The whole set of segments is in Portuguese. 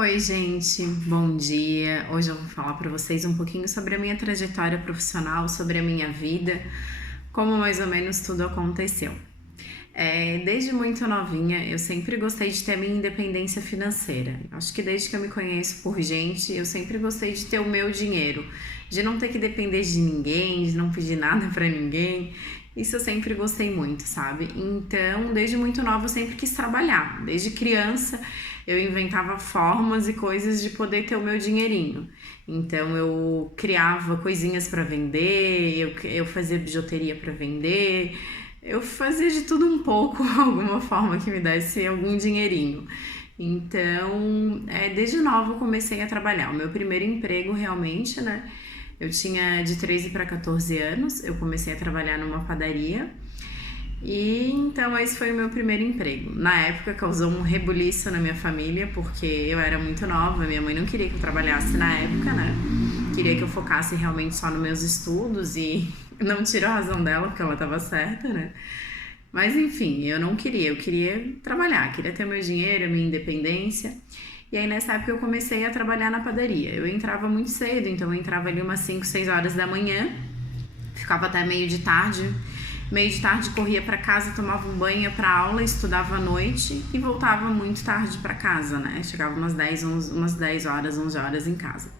Oi, gente, bom dia. Hoje eu vou falar para vocês um pouquinho sobre a minha trajetória profissional, sobre a minha vida, como mais ou menos tudo aconteceu. Desde muito novinha, eu sempre gostei de ter a minha independência financeira. Acho que desde que eu me conheço por gente, eu sempre gostei de ter o meu dinheiro, de não ter que depender de ninguém, de não pedir nada para ninguém. Isso eu sempre gostei muito, sabe? Então, desde muito nova, eu sempre quis trabalhar. Desde criança, eu inventava formas e coisas de poder ter o meu dinheirinho. Então, eu criava coisinhas para vender, eu fazia bijuteria para vender, eu fazia de tudo um pouco, alguma forma que me desse algum dinheirinho. Então, desde nova eu comecei a trabalhar. O meu primeiro emprego realmente, né? Eu tinha de 13 para 14 anos, eu comecei a trabalhar numa padaria. E então esse foi o meu primeiro emprego. Na época causou um rebuliço na minha família, porque eu era muito nova, minha mãe não queria que eu trabalhasse na época, né? Queria que eu focasse realmente só nos meus estudos e não tiro a razão dela, porque ela estava certa, né? Mas enfim, eu queria trabalhar, queria ter meu dinheiro, minha independência. E aí nessa época eu comecei a trabalhar na padaria. Eu entrava muito cedo, então eu entrava ali umas 5, 6 horas da manhã, ficava até meio de tarde. Meio de tarde corria para casa, tomava um banho, ia pra aula, estudava à noite e voltava muito tarde para casa, né? Chegava umas 10 horas, 11 horas em casa.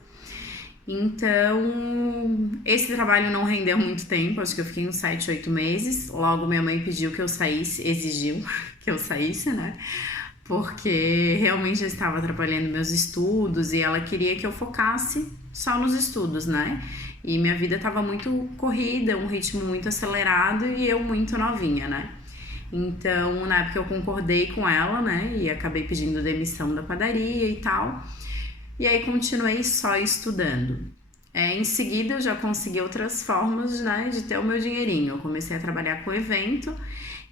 Então, esse trabalho não rendeu muito tempo, acho que eu fiquei uns 7, 8 meses. Logo minha mãe pediu que eu saísse, exigiu que eu saísse, né? Porque realmente eu estava atrapalhando meus estudos e ela queria que eu focasse só nos estudos, né? E minha vida estava muito corrida, um ritmo muito acelerado e eu muito novinha, né? Então, na época eu concordei com ela, né? E acabei pedindo demissão da padaria e tal. E aí continuei só estudando. Em seguida eu já consegui outras formas, né, de ter o meu dinheirinho. Eu comecei a trabalhar com evento,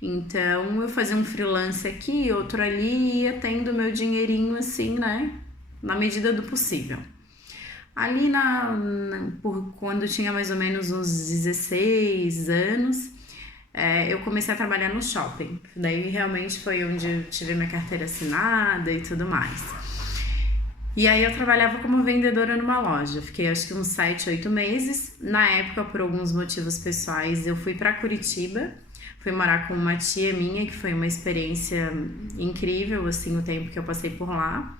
então eu fazia um freelance aqui, outro ali e ia tendo meu dinheirinho assim, né, na medida do possível. Ali por quando eu tinha mais ou menos uns 16 anos, eu comecei a trabalhar no shopping. Daí realmente foi onde eu tive minha carteira assinada e tudo mais. E aí eu trabalhava como vendedora numa loja. Fiquei acho que uns 7, 8 meses. Na época, por alguns motivos pessoais, eu fui para Curitiba. Fui morar com uma tia minha, que foi uma experiência incrível, assim, o tempo que eu passei por lá.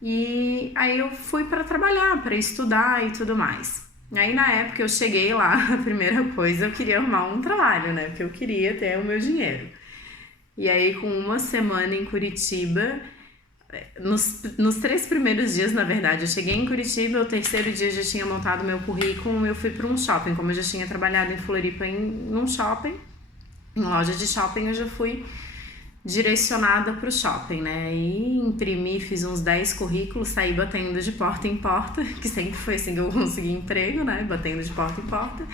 E aí eu fui para trabalhar, para estudar e tudo mais. Aí na época eu cheguei lá, a primeira coisa, eu queria arrumar um trabalho, né? Porque eu queria ter o meu dinheiro. E aí com uma semana em Curitiba, nos 3 primeiros dias, na verdade, eu cheguei em Curitiba, o terceiro dia eu já tinha montado meu currículo, eu fui para um shopping, como eu já tinha trabalhado em Floripa num shopping, em loja de shopping, eu já fui direcionada para o shopping, né? E imprimi, fiz uns 10 currículos, saí batendo de porta em porta, que sempre foi assim que eu consegui emprego, né? Batendo de porta em porta.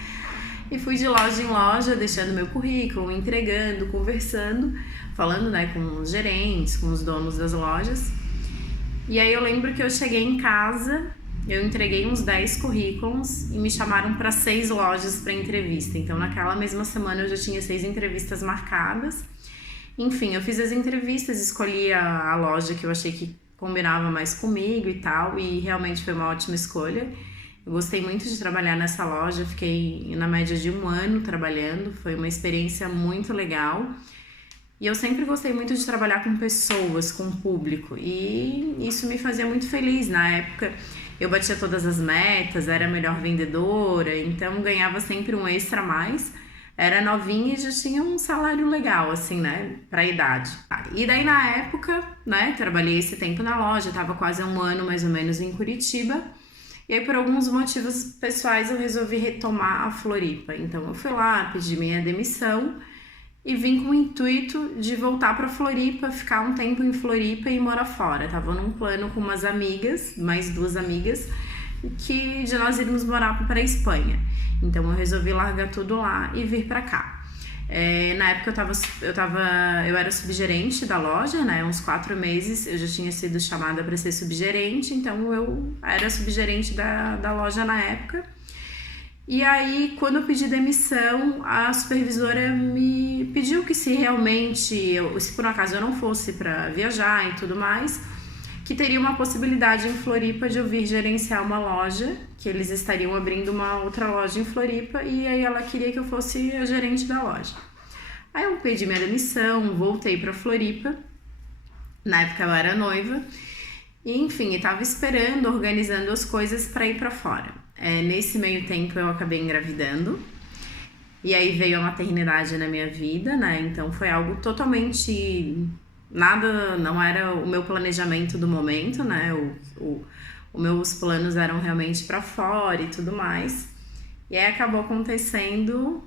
E fui de loja em loja, deixando meu currículo, entregando, conversando, falando, né, com os gerentes, com os donos das lojas. E aí eu lembro que eu cheguei em casa, eu entreguei uns 10 currículos e me chamaram para 6 lojas para entrevista. Então naquela mesma semana eu já tinha 6 entrevistas marcadas. Enfim, eu fiz as entrevistas, escolhi a loja que eu achei que combinava mais comigo e tal, e realmente foi uma ótima escolha. Eu gostei muito de trabalhar nessa loja, fiquei na média de 1 ano trabalhando, foi uma experiência muito legal. E eu sempre gostei muito de trabalhar com pessoas, com público, e isso me fazia muito feliz. Na época eu batia todas as metas, era a melhor vendedora, então ganhava sempre um extra a mais. Era novinha e já tinha um salário legal, assim, né, pra idade. E daí na época, né, trabalhei esse tempo na loja, tava quase 1 ano mais ou menos em Curitiba. E aí por alguns motivos pessoais eu resolvi retomar a Floripa. Então eu fui lá, pedi minha demissão e vim com o intuito de voltar pra Floripa, ficar um tempo em Floripa e morar fora. Tava num plano com umas amigas, mais 2 amigas, de nós irmos morar para a Espanha. Então eu resolvi largar tudo lá e vir pra cá. Na época eu era subgerente da loja, né? Uns 4 meses eu já tinha sido chamada para ser subgerente, então eu era subgerente da loja na época. E aí, quando eu pedi demissão, a supervisora me pediu que se realmente, se por um acaso eu não fosse para viajar e tudo mais, que teria uma possibilidade em Floripa de eu vir gerenciar uma loja, que eles estariam abrindo uma outra loja em Floripa, e aí ela queria que eu fosse a gerente da loja. Aí eu pedi minha demissão, voltei para Floripa, na época eu era noiva, e enfim, eu tava esperando, organizando as coisas para ir para fora. Nesse meio tempo eu acabei engravidando, e aí veio a maternidade na minha vida, né? Então foi algo totalmente... Nada, não era o meu planejamento do momento, né? Os meus planos eram realmente para fora e tudo mais. E aí acabou acontecendo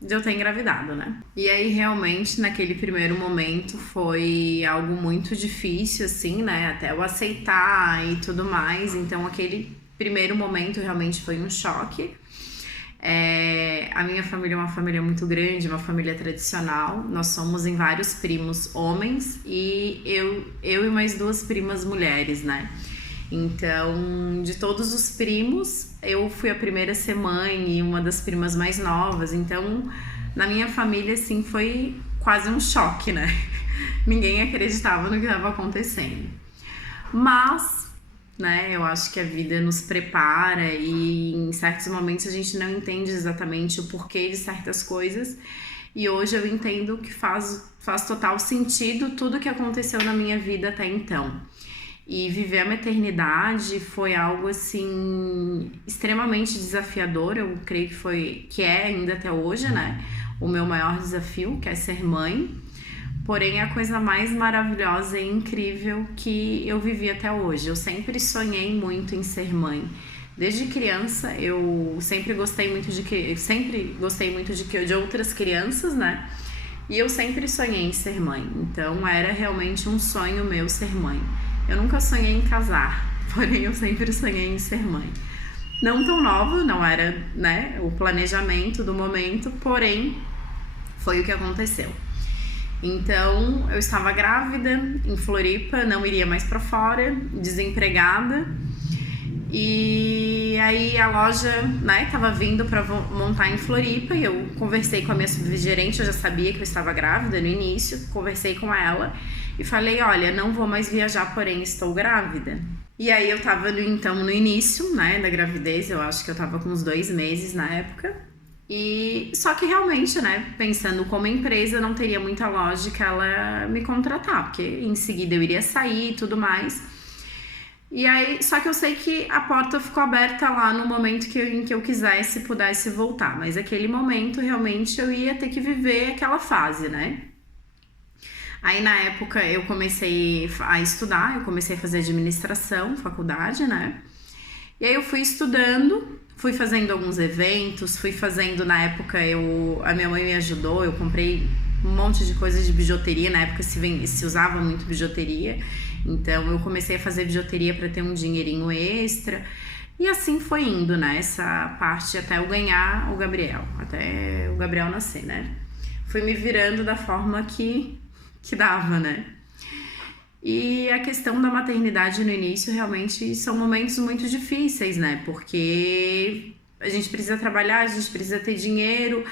de eu ter engravidado, né? E aí realmente naquele primeiro momento foi algo muito difícil, assim, né? Até eu aceitar e tudo mais. Então aquele primeiro momento realmente foi um choque. A minha família é uma família muito grande, uma família tradicional. Nós somos em vários primos homens e eu e mais 2 primas mulheres, né? Então, de todos os primos, eu fui a primeira a ser mãe e uma das primas mais novas. Então, na minha família, assim, foi quase um choque, né? Ninguém acreditava no que estava acontecendo. Mas, né, eu acho que a vida nos prepara e em certos momentos a gente não entende exatamente o porquê de certas coisas. E hoje eu entendo que faz total sentido tudo que aconteceu na minha vida até então. E viver a maternidade foi algo, assim, extremamente desafiador. Eu creio que é ainda até hoje, né? O meu maior desafio, que é ser mãe. Porém, é a coisa mais maravilhosa e incrível que eu vivi até hoje. Eu sempre sonhei muito em ser mãe. Desde criança, eu sempre gostei muito de outras crianças, né? E eu sempre sonhei em ser mãe. Então, era realmente um sonho meu ser mãe. Eu nunca sonhei em casar, porém eu sempre sonhei em ser mãe. Não tão nova, não era, né, o planejamento do momento, porém foi o que aconteceu. Então eu estava grávida em Floripa, não iria mais para fora, desempregada. E aí a loja, né, tava vindo para montar em Floripa e eu conversei com a minha subgerente, eu já sabia que eu estava grávida no início, conversei com ela e falei, olha, não vou mais viajar, porém estou grávida. E aí eu tava no início, né, da gravidez, eu acho que eu tava com uns 2 meses na época. E só que realmente, né, pensando como empresa, não teria muita lógica ela me contratar, porque em seguida eu iria sair e tudo mais. E aí, só que eu sei que a porta ficou aberta lá no momento em que eu pudesse voltar. Mas aquele momento, realmente, eu ia ter que viver aquela fase, né? Aí, na época, eu comecei a estudar, eu comecei a fazer administração, faculdade, né? E aí eu fui estudando, fui fazendo alguns eventos, na época, a minha mãe me ajudou, eu comprei um monte de coisas de bijuteria, na época se usava muito bijuteria. Então, eu comecei a fazer bijuteria para ter um dinheirinho extra. E assim foi indo, né? Essa parte até eu ganhar o Gabriel. Até o Gabriel nascer, né? Fui me virando da forma que dava, né? E a questão da maternidade no início realmente são momentos muito difíceis, né? Porque a gente precisa trabalhar, a gente precisa ter dinheiro,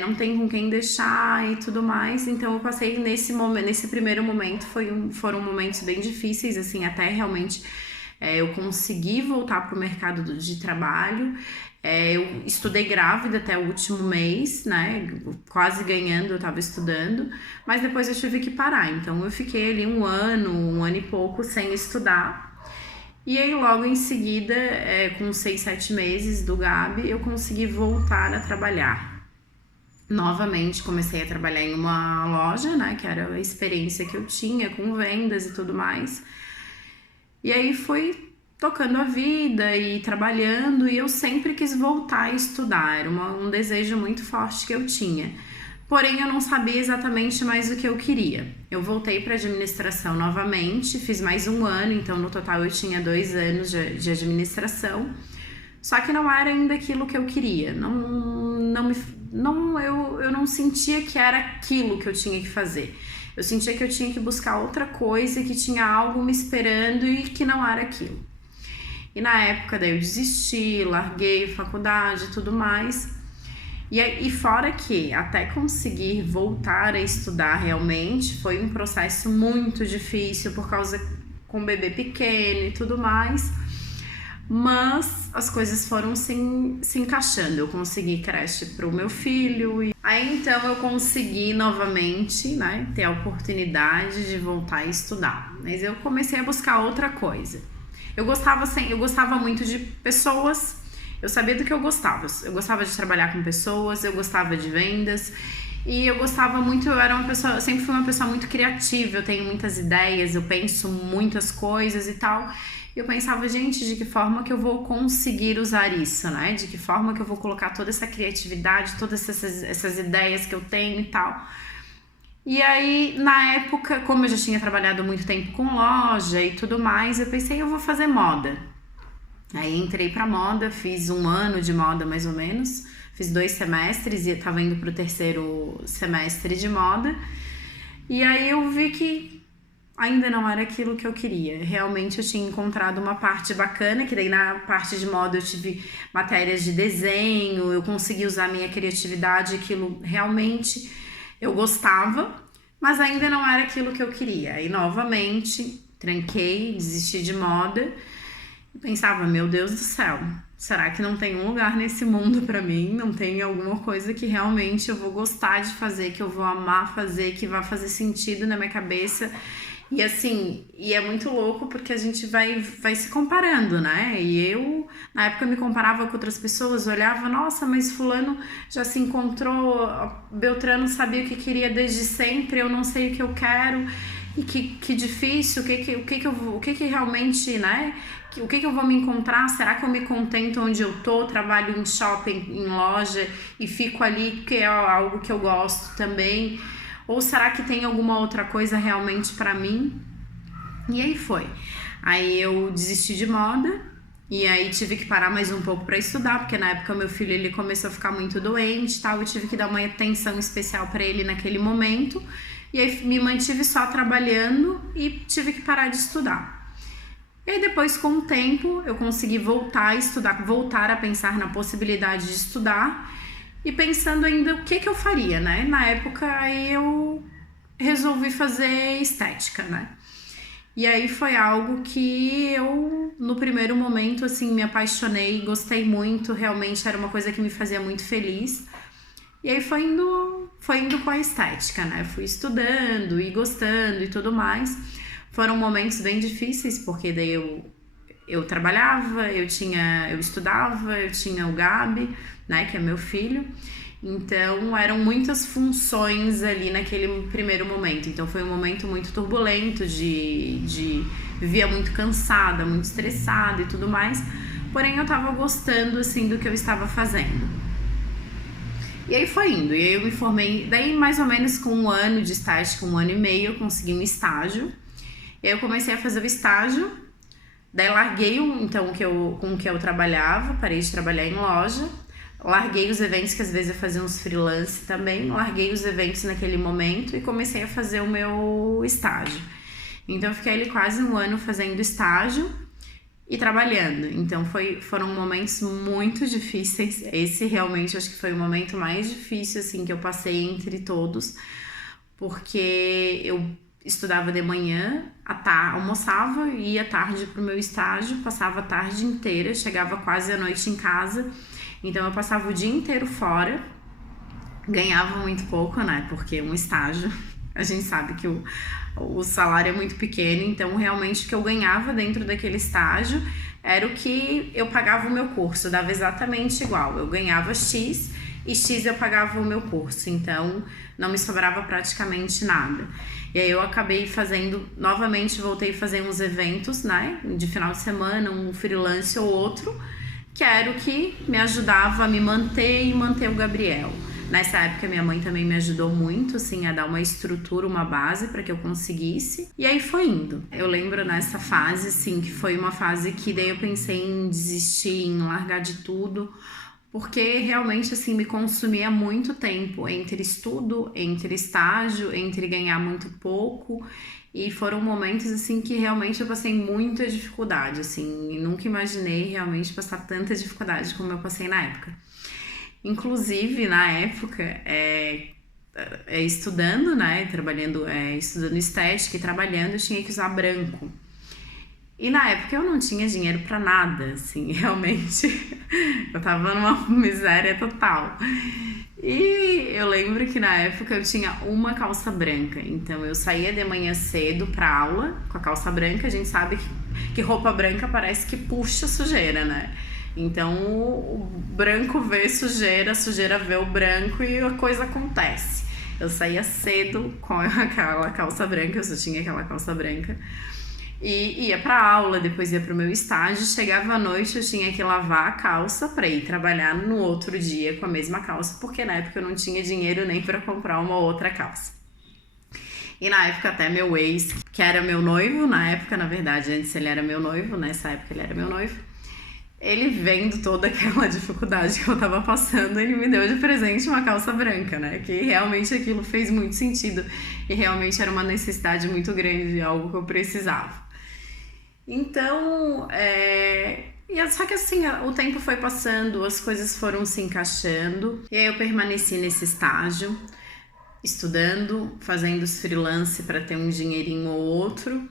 não tem com quem deixar e tudo mais. Então eu passei nesse primeiro momento, foram momentos bem difíceis, assim, até realmente eu consegui voltar para o mercado de trabalho. Eu estudei grávida até o último mês, né, quase ganhando, eu tava estudando, mas depois eu tive que parar. Então eu fiquei ali um ano e pouco sem estudar. E aí logo em seguida, com 6, 7 meses do Gabi, eu consegui voltar a trabalhar. Novamente comecei a trabalhar em uma loja, né, que era a experiência que eu tinha com vendas e tudo mais. E aí fui tocando a vida e trabalhando, e eu sempre quis voltar a estudar, era um desejo muito forte que eu tinha. Porém, eu não sabia exatamente mais o que eu queria. Eu voltei para administração novamente, fiz mais um ano, então no total eu tinha 2 anos de administração. Só que não era ainda aquilo que eu queria. Eu não sentia que era aquilo que eu tinha que fazer. Eu sentia que eu tinha que buscar outra coisa, que tinha algo me esperando e que não era aquilo. E na época daí eu desisti, larguei faculdade e tudo mais. E fora que até conseguir voltar a estudar realmente foi um processo muito difícil por causa com bebê pequeno e tudo mais. Mas as coisas foram se encaixando. Eu consegui creche pro meu filho. E aí então eu consegui novamente, né, ter a oportunidade de voltar a estudar. Mas eu comecei a buscar outra coisa. Eu gostava muito de pessoas. Eu sabia do que eu gostava. Eu gostava de trabalhar com pessoas, eu gostava de vendas. E eu gostava muito, eu sempre fui uma pessoa muito criativa, eu tenho muitas ideias, eu penso muitas coisas e tal. Eu pensava, gente, de que forma que eu vou conseguir usar isso, né? De que forma que eu vou colocar toda essa criatividade, todas essas ideias que eu tenho e tal. E aí, na época, como eu já tinha trabalhado muito tempo com loja e tudo mais, eu pensei, eu vou fazer moda. Aí entrei pra moda, fiz 1 ano de moda mais ou menos, fiz 2 semestres e tava indo pro 3º semestre de moda. E aí eu vi que ainda não era aquilo que eu queria. Realmente eu tinha encontrado uma parte bacana, que daí na parte de moda eu tive matérias de desenho, eu consegui usar a minha criatividade, aquilo realmente eu gostava, mas ainda não era aquilo que eu queria. Aí novamente tranquei, desisti de moda e pensava, meu Deus do céu, será que não tem um lugar nesse mundo pra mim? Não tem alguma coisa que realmente eu vou gostar de fazer, que eu vou amar fazer, que vai fazer sentido na minha cabeça? E assim, e é muito louco porque a gente vai se comparando, né? E eu, na época, me comparava com outras pessoas, olhava, nossa, mas fulano já se encontrou, Beltrano sabia o que queria desde sempre, eu não sei o que eu quero, e que difícil, o que realmente, né? O que eu vou me encontrar? Será que eu me contento onde eu tô, trabalho em shopping, em loja e fico ali porque é algo que eu gosto também? Ou será que tem alguma outra coisa realmente pra mim? E aí foi. Aí eu desisti de moda e aí tive que parar mais um pouco pra estudar, porque na época meu filho ele começou a ficar muito doente e tal, eu tive que dar uma atenção especial pra ele naquele momento. E aí me mantive só trabalhando e tive que parar de estudar. E aí depois, com o tempo, eu consegui voltar a estudar, voltar a pensar na possibilidade de estudar e pensando ainda o que eu faria, né? Na época, aí eu resolvi fazer estética, né? E aí foi algo que eu, no primeiro momento, assim, me apaixonei, gostei muito, realmente era uma coisa que me fazia muito feliz. E aí foi indo com a estética, né? Fui estudando e gostando e tudo mais. Foram momentos bem difíceis, porque daí eu trabalhava, eu estudava, eu tinha o Gabi, né, que é meu filho. Então, eram muitas funções ali naquele primeiro momento. Então, foi um momento muito turbulento, vivia muito cansada, muito estressada e tudo mais. Porém, eu tava gostando, assim, do que eu estava fazendo. E aí foi indo. E aí eu me formei, daí mais ou menos com 1 ano de estágio, com 1 ano e meio, eu consegui um estágio. E aí eu comecei a fazer o estágio, daí larguei com o que eu trabalhava, parei de trabalhar em loja, larguei os eventos, que às vezes eu fazia uns freelance também, larguei os eventos naquele momento e comecei a fazer o meu estágio. Então eu fiquei ali quase 1 ano fazendo estágio e trabalhando. Então foram momentos muito difíceis. Esse realmente acho que foi o momento mais difícil assim que eu passei entre todos, porque eu estudava de manhã, almoçava, ia à tarde pro meu estágio, passava a tarde inteira, chegava quase à noite em casa. Então eu passava o dia inteiro fora, ganhava muito pouco, né? Porque um estágio, a gente sabe que o salário é muito pequeno, então realmente o que eu ganhava dentro daquele estágio era o que eu pagava o meu curso, dava exatamente igual. Eu ganhava X e X eu pagava o meu curso, então não me sobrava praticamente nada. E aí eu acabei voltei a fazer uns eventos, né, de final de semana, um freelance ou outro, que era o que me ajudava a me manter e manter o Gabriel. Nessa época minha mãe também me ajudou muito, assim, a dar uma estrutura, uma base para que eu conseguisse. E aí foi indo. Eu lembro nessa fase, assim, que foi uma fase que daí eu pensei em desistir, em largar de tudo, porque realmente, assim, me consumia muito tempo entre estudo, entre estágio, entre ganhar muito pouco. E foram momentos, assim, que realmente eu passei muita dificuldade, assim, e nunca imaginei realmente passar tanta dificuldade como eu passei na época. Inclusive, na época, estudando, né, estudando estética e trabalhando, eu tinha que usar branco. E na época eu não tinha dinheiro pra nada, assim, realmente eu tava numa miséria total. E eu lembro que na época eu tinha uma calça branca, então eu saía de manhã cedo pra aula com a calça branca. A gente sabe que roupa branca parece que puxa sujeira, né? Então o branco vê sujeira, a sujeira vê o branco e a coisa acontece. Eu saía cedo com aquela calça branca, eu só tinha aquela calça branca. E ia pra aula, depois ia pro meu estágio, chegava à noite, eu tinha que lavar a calça pra ir trabalhar no outro dia com a mesma calça, porque na época eu não tinha dinheiro nem pra comprar uma outra calça. E na época até meu ex, que era meu noivo, na época, na verdade, antes ele era meu noivo, nessa época ele era meu noivo, ele vendo toda aquela dificuldade que eu tava passando, ele me deu de presente uma calça branca, né? Que realmente aquilo fez muito sentido e realmente era uma necessidade muito grande, algo que eu precisava. Então, só que assim, o tempo foi passando, as coisas foram se encaixando, e aí eu permaneci nesse estágio, estudando, fazendo os freelance para ter um dinheirinho ou outro.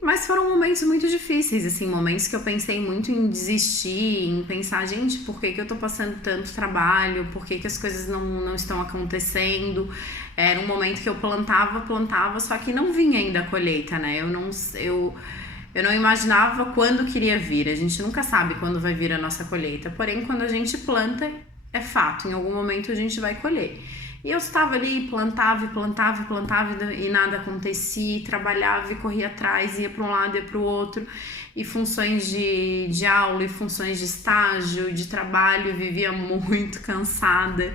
Mas foram momentos muito difíceis, assim, momentos que eu pensei muito em desistir, em pensar, gente, por que eu tô passando tanto trabalho, por que as coisas não estão acontecendo. Era um momento que eu plantava, só que não vinha ainda a colheita, né? Eu não imaginava quando queria vir, a gente nunca sabe quando vai vir a nossa colheita, porém quando a gente planta, é fato, em algum momento a gente vai colher. E eu estava ali, plantava e nada acontecia, trabalhava e corria atrás, ia para um lado e para o outro, e funções de aula, e funções de estágio, de trabalho, vivia muito cansada,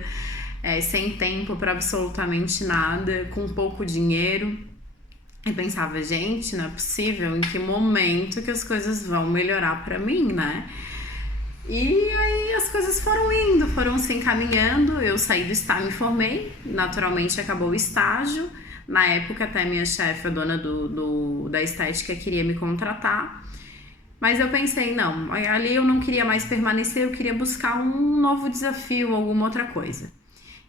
sem tempo para absolutamente nada, com pouco dinheiro. E pensava, gente, não é possível, em que momento que as coisas vão melhorar para mim, né? E aí as coisas foram se encaminhando, eu saí do estágio, me formei, naturalmente acabou o estágio. Na época até minha chefe, a dona da estética, queria me contratar, mas eu pensei, não, ali eu não queria mais permanecer, eu queria buscar um novo desafio, alguma outra coisa.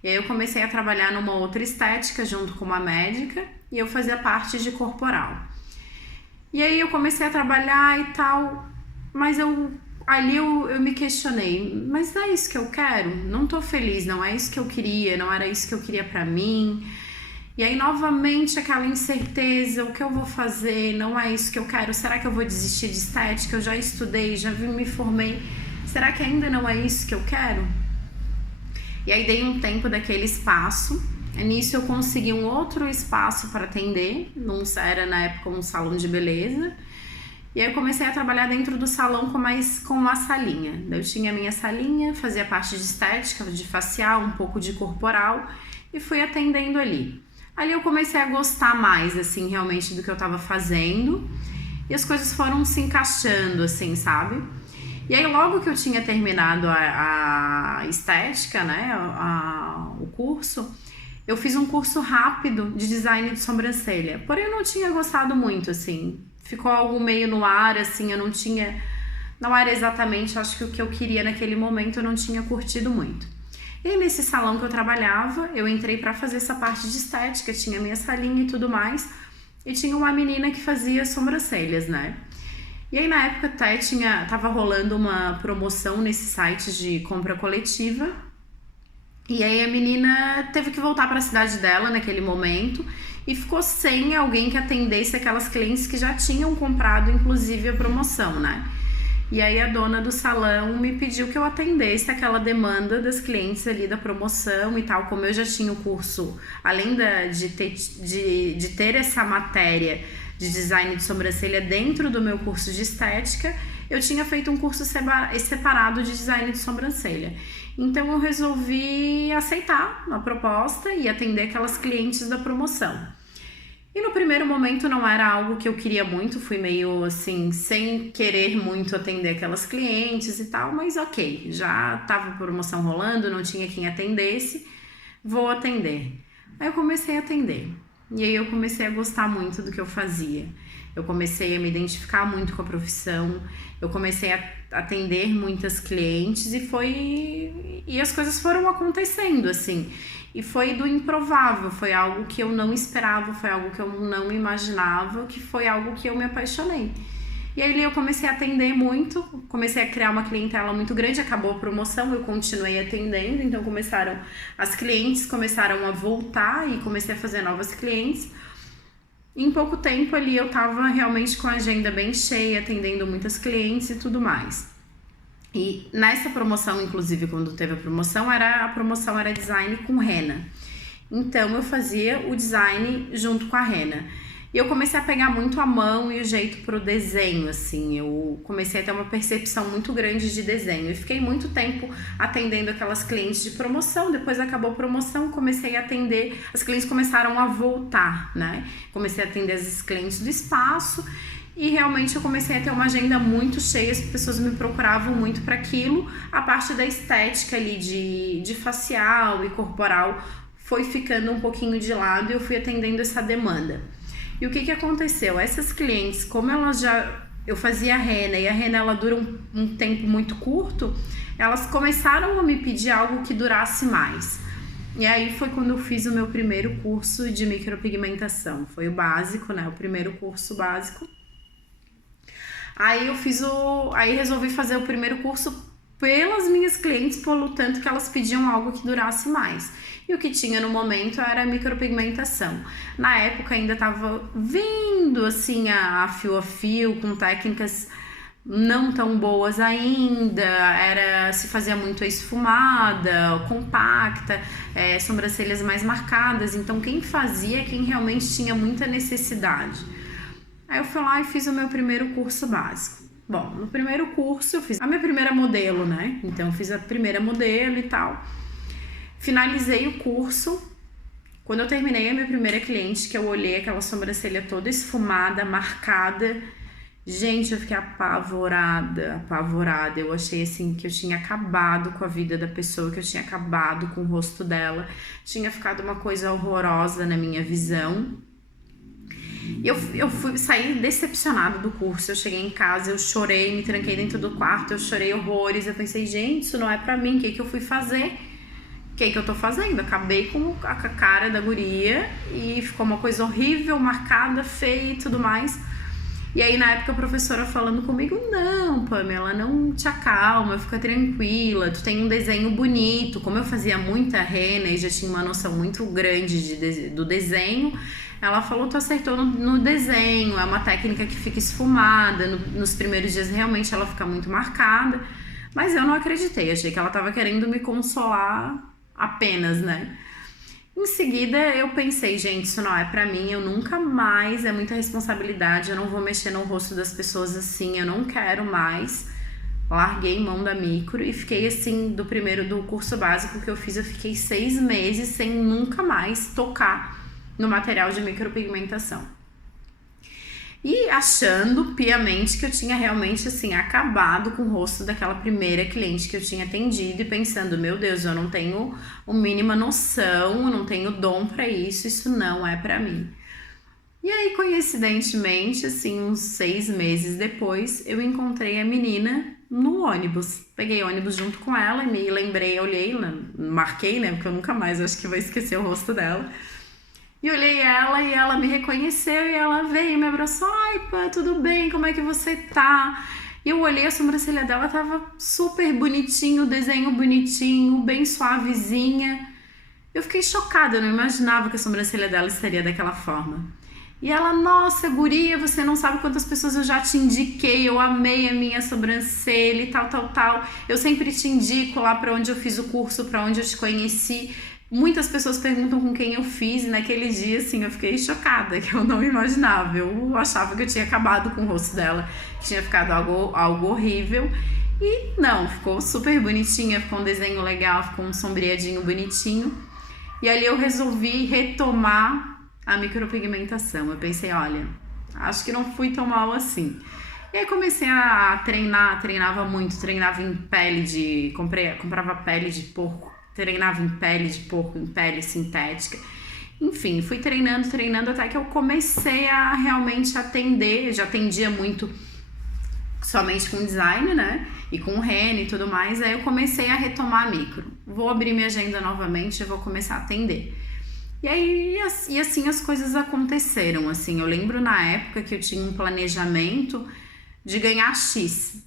E aí eu comecei a trabalhar numa outra estética junto com uma médica e eu fazia parte de corporal. E aí eu comecei a trabalhar e tal, mas ali eu me questionei, mas não é isso que eu quero? Não tô feliz, não é isso que eu queria, não era isso que eu queria pra mim. E aí novamente aquela incerteza, o que eu vou fazer, não é isso que eu quero, será que eu vou desistir de estética? Eu já estudei, me formei, será que ainda não é isso que eu quero? E aí dei um tempo daquele espaço, nisso eu consegui um outro espaço para atender, era na época um salão de beleza. E aí eu comecei a trabalhar dentro do salão com uma salinha. Eu tinha a minha salinha, fazia parte de estética, de facial, um pouco de corporal e fui atendendo ali. Ali eu comecei a gostar mais, assim, realmente do que eu tava fazendo e as coisas foram se encaixando, assim, sabe? E aí logo que eu tinha terminado a estética, né, o curso, eu fiz um curso rápido de design de sobrancelha. Porém eu não tinha gostado muito, assim. Ficou algo meio no ar, assim, não era exatamente, acho que o que eu queria naquele momento, eu não tinha curtido muito. E aí, nesse salão que eu trabalhava, eu entrei para fazer essa parte de estética, tinha minha salinha e tudo mais, e tinha uma menina que fazia sobrancelhas, né? E aí, na época, até tava rolando uma promoção nesse site de compra coletiva, e aí a menina teve que voltar para a cidade dela naquele momento, e ficou sem alguém que atendesse aquelas clientes que já tinham comprado, inclusive, a promoção, né? E aí a dona do salão me pediu que eu atendesse aquela demanda das clientes ali da promoção e tal. Como eu já tinha o curso, além de ter essa matéria de design de sobrancelha dentro do meu curso de estética, eu tinha feito um curso separado de design de sobrancelha. Então eu resolvi aceitar a proposta e atender aquelas clientes da promoção. E no primeiro momento não era algo que eu queria muito, fui meio assim, sem querer muito atender aquelas clientes e tal, mas ok, já tava promoção rolando, não tinha quem atendesse, vou atender. Aí eu comecei a atender, e aí eu comecei a gostar muito do que eu fazia. eu comecei a me identificar muito com a profissão, eu comecei a atender muitas clientes e as coisas foram acontecendo, assim. E foi do improvável, foi algo que eu não esperava, foi algo que eu não imaginava, que foi algo que eu me apaixonei. E aí eu comecei a atender muito, comecei a criar uma clientela muito grande, acabou a promoção, eu continuei atendendo, então as clientes começaram a voltar e comecei a fazer novas clientes. Em pouco tempo ali eu tava realmente com a agenda bem cheia, atendendo muitas clientes e tudo mais. E nessa promoção, inclusive quando teve a promoção era design com rena. Então eu fazia o design junto com a rena. E eu comecei a pegar muito a mão e o jeito pro desenho, assim. Eu comecei a ter uma percepção muito grande de desenho. E fiquei muito tempo atendendo aquelas clientes de promoção. Depois acabou a promoção, comecei a atender. As clientes começaram a voltar, né? Comecei a atender as clientes do espaço. E realmente eu comecei a ter uma agenda muito cheia. As pessoas me procuravam muito para aquilo. A parte da estética ali de facial e corporal foi ficando um pouquinho de lado e eu fui atendendo essa demanda. E o que aconteceu? Essas clientes, como eu fazia a rena e a rena ela dura um tempo muito curto, elas começaram a me pedir algo que durasse mais. E aí foi quando eu fiz o meu primeiro curso de micropigmentação. Foi o básico, né? O primeiro curso básico. Aí aí resolvi fazer o primeiro curso pelas minhas clientes, pelo tanto que elas pediam algo que durasse mais. E o que tinha no momento era a micropigmentação. Na época ainda estava vindo assim a fio, com técnicas não tão boas ainda, se fazia muito a esfumada, compacta, sobrancelhas mais marcadas. Então quem realmente tinha muita necessidade. Aí eu fui lá e fiz o meu primeiro curso básico. Bom, no primeiro curso eu fiz a minha primeira modelo, né? Então eu fiz a primeira modelo e tal. Finalizei o curso. Quando eu terminei a minha primeira cliente, que eu olhei aquela sobrancelha toda esfumada, marcada, gente, eu fiquei apavorada. Eu achei assim que eu tinha acabado com a vida da pessoa, que eu tinha acabado com o rosto dela. Tinha ficado uma coisa horrorosa na minha visão. Eu saí decepcionada do curso. Eu cheguei em casa, eu chorei, me tranquei dentro do quarto, eu chorei horrores. Eu pensei, gente, isso não é pra mim, o que eu fui fazer? O que eu tô fazendo? Acabei com a cara da guria e ficou uma coisa horrível, marcada, feia e tudo mais. E aí na época a professora falando comigo, não, Pamela, não te acalma, fica tranquila, tu tem um desenho bonito. Como eu fazia muita rena e já tinha uma noção muito grande do desenho, ela falou, tu acertou no desenho, é uma técnica que fica esfumada, nos primeiros dias realmente ela fica muito marcada, mas eu não acreditei, achei que ela tava querendo me consolar apenas, né? Em seguida eu pensei, gente, isso não é pra mim, eu nunca mais, é muita responsabilidade, eu não vou mexer no rosto das pessoas assim, eu não quero mais. Larguei mão da micro e fiquei assim, do curso básico que eu fiz, eu fiquei 6 meses sem nunca mais tocar no material de micropigmentação. E achando piamente que eu tinha realmente assim acabado com o rosto daquela primeira cliente que eu tinha atendido e pensando, meu Deus, eu não tenho a mínima noção, eu não tenho dom para isso não é para mim. E aí, coincidentemente, assim, uns 6 meses depois, eu encontrei a menina no ônibus. Peguei ônibus junto com ela e me lembrei, olhei, marquei, né, porque eu nunca mais acho que vou esquecer o rosto dela. E olhei ela e ela me reconheceu e ela veio e me abraçou. Ai, pá, tudo bem? Como é que você tá? E eu olhei a sobrancelha dela, tava super bonitinho, o desenho bonitinho, bem suavezinha. Eu fiquei chocada, eu não imaginava que a sobrancelha dela estaria daquela forma. E ela, nossa, guria, você não sabe quantas pessoas eu já te indiquei, eu amei a minha sobrancelha e tal. Eu sempre te indico lá pra onde eu fiz o curso, pra onde eu te conheci. Muitas pessoas perguntam com quem eu fiz e naquele dia, assim, eu fiquei chocada, que eu não imaginava. Eu achava que eu tinha acabado com o rosto dela, que tinha ficado algo horrível. E não, ficou super bonitinha, ficou um desenho legal, ficou um sombreadinho bonitinho. E ali eu resolvi retomar a micropigmentação. Eu pensei, olha, acho que não fui tão mal assim. E aí comecei a treinar, treinava muito, treinava em comprava pele de porco, treinava em pele de porco, em pele sintética. Enfim, fui treinando até que eu comecei a realmente atender. Eu já atendia muito somente com design, né? E com o Rene e tudo mais. Aí eu comecei a retomar a micro. Vou abrir minha agenda novamente e vou começar a atender. E aí, e assim as coisas aconteceram, assim. Eu lembro na época que eu tinha um planejamento de ganhar X.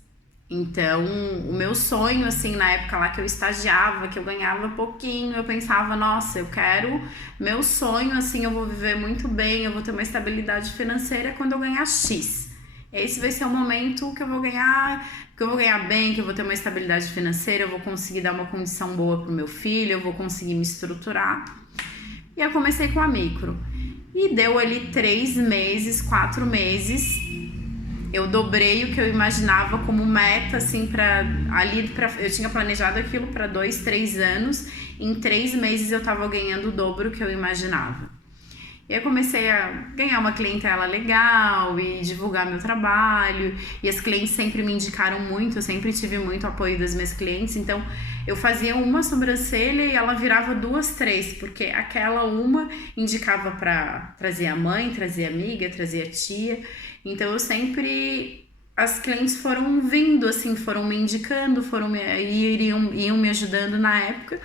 Então, o meu sonho, assim, na época lá que eu estagiava, que eu ganhava pouquinho, eu pensava, nossa, eu quero, meu sonho, assim, eu vou viver muito bem, eu vou ter uma estabilidade financeira quando eu ganhar X. Esse vai ser o momento que eu vou ganhar bem, que eu vou ter uma estabilidade financeira, eu vou conseguir dar uma condição boa pro meu filho, eu vou conseguir me estruturar. E eu comecei com a micro. E deu ali 3 meses, 4 meses... Eu dobrei o que eu imaginava como meta, assim, eu tinha planejado aquilo para 2, 3 anos. Em 3 meses eu tava ganhando o dobro que eu imaginava. E aí comecei a ganhar uma clientela legal e divulgar meu trabalho. E as clientes sempre me indicaram muito, eu sempre tive muito apoio das minhas clientes. Então, eu fazia uma sobrancelha e ela virava 2, 3, porque aquela uma indicava para trazer a mãe, trazer a amiga, trazer a tia. Então, eu sempre... As clientes foram vindo, assim, foram me indicando, iam me ajudando na época.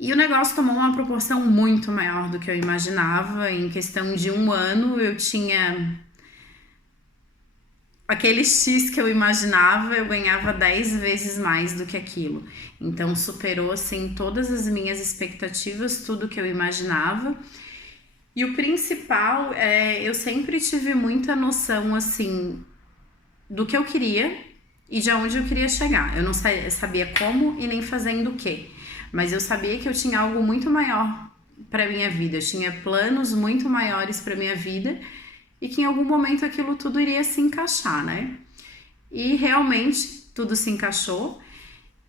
E o negócio tomou uma proporção muito maior do que eu imaginava. Em questão de 1 ano, eu tinha aquele X que eu imaginava, eu ganhava 10 vezes mais do que aquilo. Então, superou, assim, todas as minhas expectativas, tudo que eu imaginava. E o principal eu sempre tive muita noção, assim, do que eu queria e de onde eu queria chegar. Eu não sabia como e nem fazendo o quê. Mas eu sabia que eu tinha algo muito maior para minha vida. Eu tinha planos muito maiores para minha vida e que em algum momento aquilo tudo iria se encaixar, né? E realmente tudo se encaixou.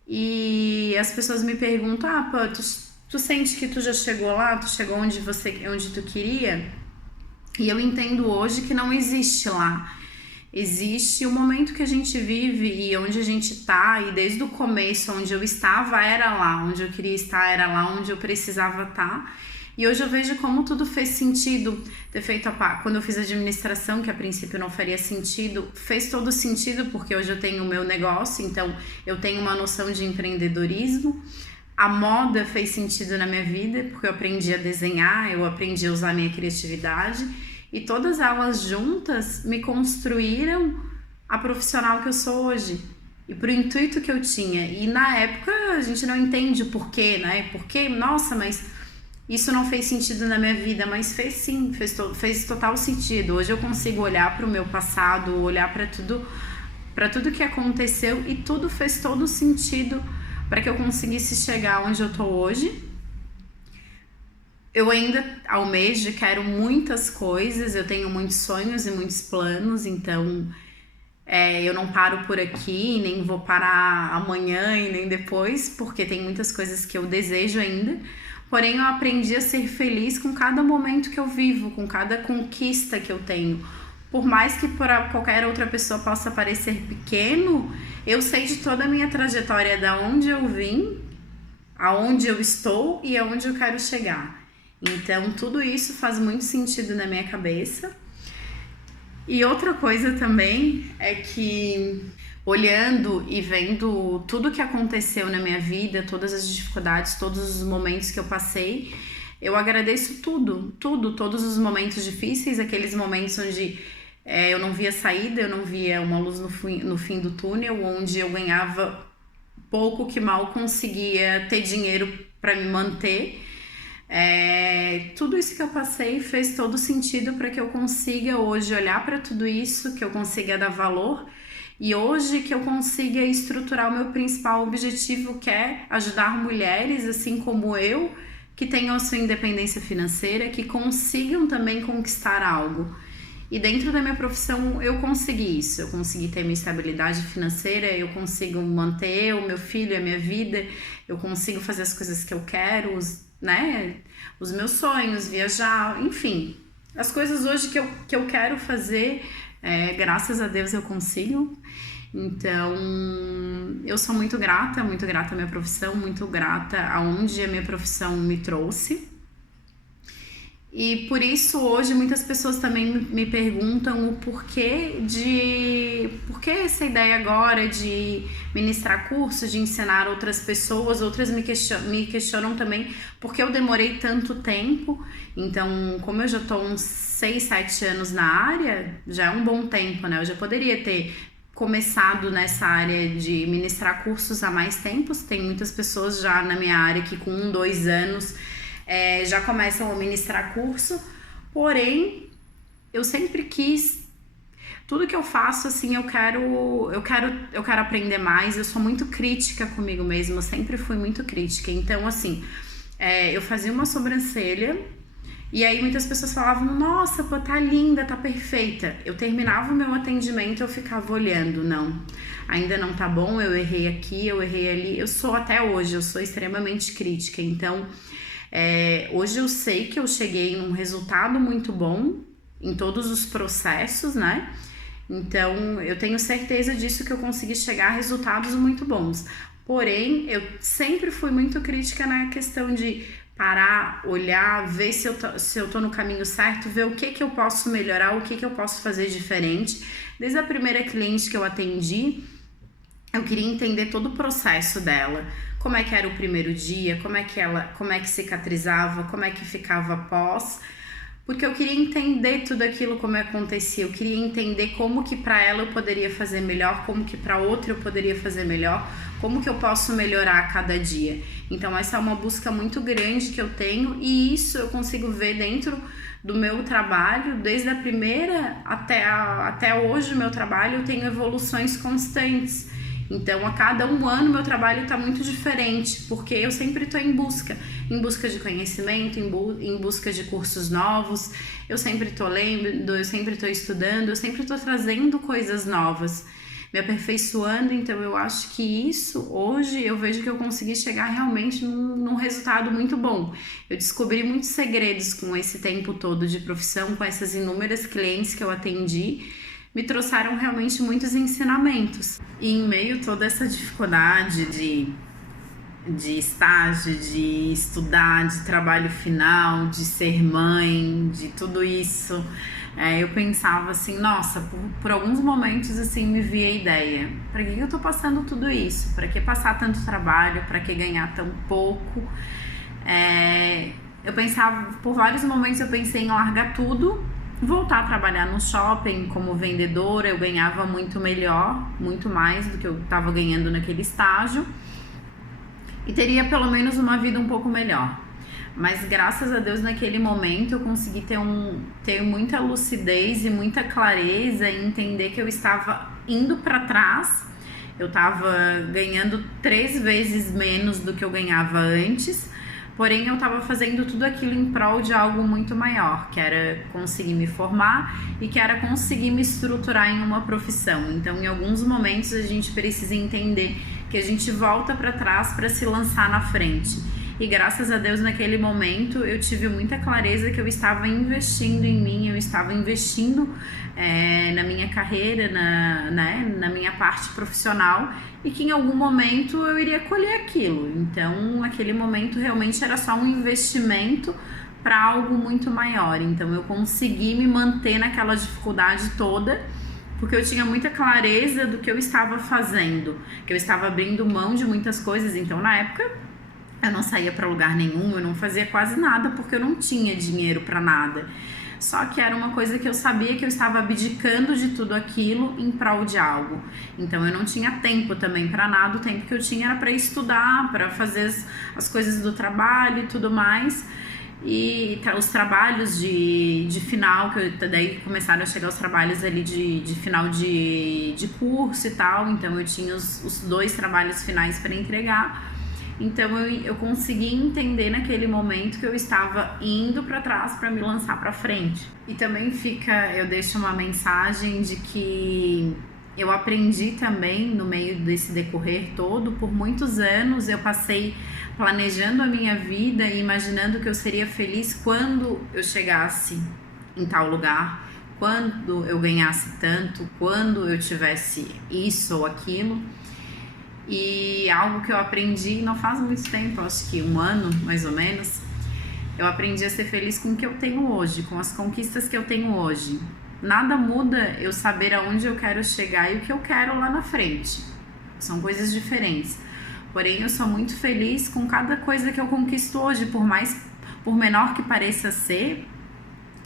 E as pessoas me perguntam, pô, tu sente que tu já chegou lá? Tu chegou onde tu queria? E eu entendo hoje que não existe lá. Existe o momento que a gente vive e onde a gente tá, e desde o começo, onde eu estava era lá, onde eu queria estar era lá, onde eu precisava estar. E hoje eu vejo como tudo fez sentido ter feito quando eu fiz administração, que a princípio não faria sentido, fez todo sentido, porque hoje eu tenho o meu negócio, então eu tenho uma noção de empreendedorismo. A moda fez sentido na minha vida, porque eu aprendi a desenhar, eu aprendi a usar a minha criatividade. E todas elas juntas me construíram a profissional que eu sou hoje. E pro intuito que eu tinha. E na época a gente não entende o porquê, né? Porque, nossa, mas isso não fez sentido na minha vida. Mas fez sim, fez total sentido. Hoje eu consigo olhar pro meu passado, olhar para tudo que aconteceu. E tudo fez todo sentido para que eu conseguisse chegar onde eu tô hoje. Eu ainda almejo, quero muitas coisas, eu tenho muitos sonhos e muitos planos, então eu não paro por aqui, nem vou parar amanhã e nem depois, porque tem muitas coisas que eu desejo ainda. Porém, eu aprendi a ser feliz com cada momento que eu vivo, com cada conquista que eu tenho. Por mais que para qualquer outra pessoa possa parecer pequeno, eu sei de toda a minha trajetória, da onde eu vim, aonde eu estou e aonde eu quero chegar. Então, tudo isso faz muito sentido na minha cabeça. E outra coisa também é que, olhando e vendo tudo que aconteceu na minha vida, todas as dificuldades, todos os momentos que eu passei, eu agradeço todos os momentos difíceis, aqueles momentos onde eu não via saída, eu não via uma luz no fim do túnel, onde eu ganhava pouco que mal conseguia ter dinheiro para me manter. Tudo isso que eu passei fez todo sentido para que eu consiga hoje olhar para tudo isso, que eu consiga dar valor e hoje que eu consiga estruturar o meu principal objetivo, que é ajudar mulheres assim como eu, que tenham a sua independência financeira, que consigam também conquistar algo. E dentro da minha profissão eu consegui isso, eu consegui ter minha estabilidade financeira, eu consigo manter o meu filho, a minha vida, eu consigo fazer as coisas que eu quero, os meus sonhos, viajar, enfim, as coisas hoje que eu quero fazer, graças a Deus eu consigo. Então, eu sou muito grata à minha profissão, muito grata aonde a minha profissão me trouxe. E por isso hoje muitas pessoas também me perguntam o por que essa ideia agora de ministrar cursos, de ensinar outras pessoas. Outras me questionam também por que eu demorei tanto tempo. Então, como eu já estou uns 6, 7 anos na área, já é um bom tempo, né? Eu já poderia ter começado nessa área de ministrar cursos há mais tempo. Tem muitas pessoas já na minha área que com 1, 2 anos já começam a ministrar curso, porém eu sempre quis, tudo que eu faço assim, eu quero aprender mais. Eu sou muito crítica comigo mesma, eu sempre fui muito crítica. Então assim, eu fazia uma sobrancelha e aí muitas pessoas falavam, nossa, pô, tá linda, tá perfeita. Eu terminava o meu atendimento, eu ficava olhando, não, ainda não tá bom, eu errei aqui, eu errei ali. Eu sou até hoje, eu sou extremamente crítica. Então hoje eu sei que eu cheguei num resultado muito bom em todos os processos, né? Então eu tenho certeza disso, que eu consegui chegar a resultados muito bons. Porém, eu sempre fui muito crítica na questão de parar, olhar, ver se eu tô no caminho certo, ver o que eu posso melhorar, o que eu posso fazer diferente. Desde a primeira cliente que eu atendi, eu queria entender todo o processo dela. Como é que era o primeiro dia, como é que cicatrizava, como é que ficava após, porque eu queria entender tudo aquilo, como acontecia. Eu queria entender como que para ela eu poderia fazer melhor, como que para outra eu poderia fazer melhor, como que eu posso melhorar a cada dia. Então essa é uma busca muito grande que eu tenho, e isso eu consigo ver dentro do meu trabalho, desde a primeira até hoje. O meu trabalho, eu tenho evoluções constantes. Então, a cada 1 ano, meu trabalho está muito diferente, porque eu sempre estou em busca de conhecimento, em busca de cursos novos. Eu sempre estou lendo, eu sempre estou estudando, eu sempre estou trazendo coisas novas, me aperfeiçoando. Então, eu acho que isso, hoje, eu vejo que eu consegui chegar realmente num resultado muito bom. Eu descobri muitos segredos com esse tempo todo de profissão, com essas inúmeras clientes que eu atendi. Me trouxeram realmente muitos ensinamentos. E em meio a toda essa dificuldade de estágio, de estudar, de trabalho final, de ser mãe, de tudo isso, eu pensava assim, nossa, por alguns momentos assim me via a ideia, para que eu tô passando tudo isso? Para que passar tanto trabalho? Para que ganhar tão pouco? Eu pensava, por vários momentos eu pensei em largar tudo, voltar a trabalhar no shopping como vendedora. Eu ganhava muito melhor, muito mais do que eu estava ganhando naquele estágio, e teria pelo menos uma vida um pouco melhor. Mas graças a Deus, naquele momento eu consegui ter muita lucidez e muita clareza em entender que eu estava indo para trás. Eu estava ganhando 3 vezes menos do que eu ganhava antes, porém eu estava fazendo tudo aquilo em prol de algo muito maior, que era conseguir me formar e que era conseguir me estruturar em uma profissão. Então, em alguns momentos a gente precisa entender que a gente volta para trás para se lançar na frente. E graças a Deus, naquele momento, eu tive muita clareza que eu estava investindo em mim, eu estava investindo na minha carreira, na minha parte profissional, e que em algum momento eu iria colher aquilo. Então, aquele momento realmente era só um investimento para algo muito maior. Então, eu consegui me manter naquela dificuldade toda, porque eu tinha muita clareza do que eu estava fazendo, que eu estava abrindo mão de muitas coisas. Então, na época, eu não saía para lugar nenhum, eu não fazia quase nada, porque eu não tinha dinheiro para nada. Só que era uma coisa que eu sabia que eu estava abdicando de tudo aquilo em prol de algo. Então eu não tinha tempo também para nada, o tempo que eu tinha era para estudar, para fazer as coisas do trabalho e tudo mais. E os trabalhos de final, que daí começaram a chegar os trabalhos ali de final de curso e tal. Então eu tinha os 2 trabalhos finais para entregar. Então eu consegui entender naquele momento que eu estava indo para trás para me lançar para frente. E também eu deixo uma mensagem de que eu aprendi também no meio desse decorrer todo. Por muitos anos eu passei planejando a minha vida e imaginando que eu seria feliz quando eu chegasse em tal lugar, quando eu ganhasse tanto, quando eu tivesse isso ou aquilo. E algo que eu aprendi não faz muito tempo, acho que 1 ano mais ou menos, Eu aprendi a ser feliz com o que eu tenho hoje, com as conquistas que eu tenho hoje. Nada muda eu saber aonde eu quero chegar e o que eu quero lá na frente. São coisas diferentes. Porém, eu sou muito feliz com cada coisa que eu conquisto hoje, por menor que pareça ser.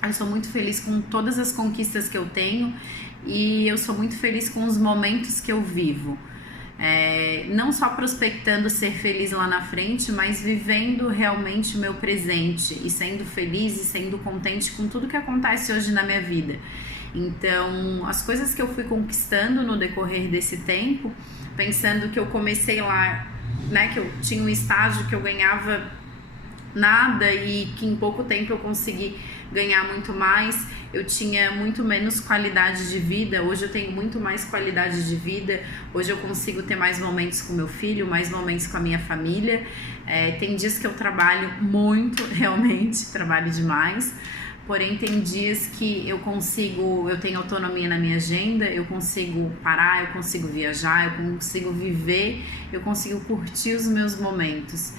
Eu sou muito feliz com todas as conquistas que eu tenho e eu sou muito feliz com os momentos que eu vivo. Não só prospectando ser feliz lá na frente, mas vivendo realmente o meu presente e sendo feliz e sendo contente com tudo que acontece hoje na minha vida. Então, as coisas que eu fui conquistando no decorrer desse tempo, pensando que eu comecei lá, né, que eu tinha um estágio que eu ganhava nada e que em pouco tempo eu consegui ganhar muito mais. Eu tinha muito menos qualidade de vida, hoje eu tenho muito mais qualidade de vida. Hoje eu consigo ter mais momentos com meu filho, mais momentos com a minha família. Tem dias que eu trabalho muito, realmente, trabalho demais. Porém, tem dias que eu tenho autonomia na minha agenda, eu consigo parar, eu consigo viajar, eu consigo viver, eu consigo curtir os meus momentos.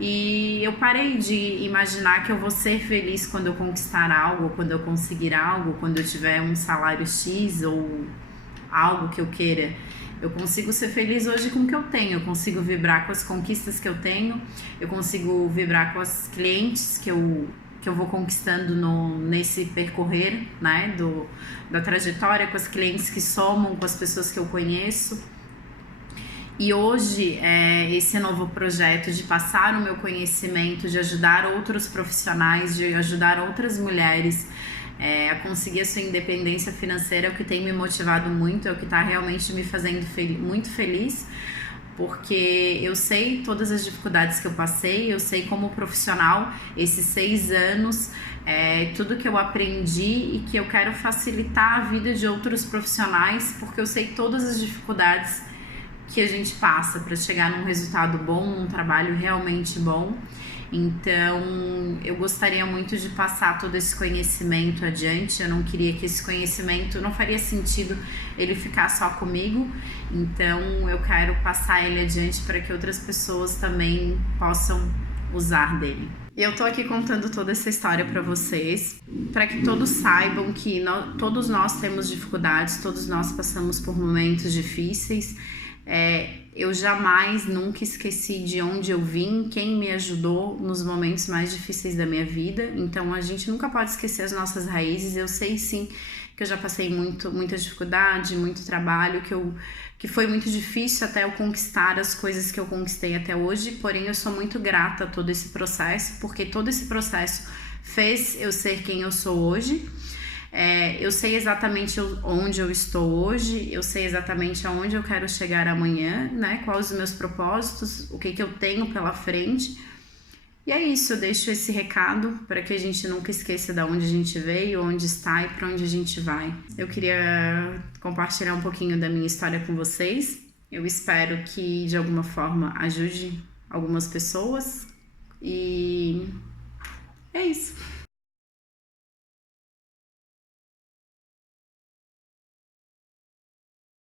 E eu parei de imaginar que eu vou ser feliz quando eu conquistar algo, quando eu conseguir algo, quando eu tiver um salário X ou algo que eu queira. Eu consigo ser feliz hoje com o que eu tenho, eu consigo vibrar com as conquistas que eu tenho, eu consigo vibrar com as clientes que eu vou conquistando nesse percorrer, né, da trajetória, com as clientes que somam, com as pessoas que eu conheço. E hoje, esse novo projeto de passar o meu conhecimento, de ajudar outros profissionais, de ajudar outras mulheres a conseguir a sua independência financeira, é o que tem me motivado muito, é o que está realmente me fazendo muito feliz, porque eu sei todas as dificuldades que eu passei, eu sei como profissional, esses 6 anos, tudo que eu aprendi e que eu quero facilitar a vida de outros profissionais, porque eu sei todas as dificuldades que a gente passa para chegar num resultado bom, num trabalho realmente bom. Então, eu gostaria muito de passar todo esse conhecimento adiante. Eu não queria que esse conhecimento, não faria sentido ele ficar só comigo. Então, eu quero passar ele adiante para que outras pessoas também possam usar dele. E eu tô aqui contando toda essa história para vocês, para que todos saibam que todos nós temos dificuldades, todos nós passamos por momentos difíceis. Eu jamais, nunca esqueci de onde eu vim, quem me ajudou nos momentos mais difíceis da minha vida. Então a gente nunca pode esquecer as nossas raízes. Eu sei sim que eu já passei muita dificuldade, muito trabalho, que foi muito difícil até eu conquistar as coisas que eu conquistei até hoje. Porém, eu sou muito grata a todo esse processo, porque todo esse processo fez eu ser quem eu sou hoje. Eu sei exatamente onde eu estou hoje, eu sei exatamente aonde eu quero chegar amanhã, né? Quais os meus propósitos, o que eu tenho pela frente. E é isso, eu deixo esse recado para que a gente nunca esqueça de onde a gente veio, onde está e para onde a gente vai. Eu queria compartilhar um pouquinho da minha história com vocês. Eu espero que de alguma forma ajude algumas pessoas. E é isso.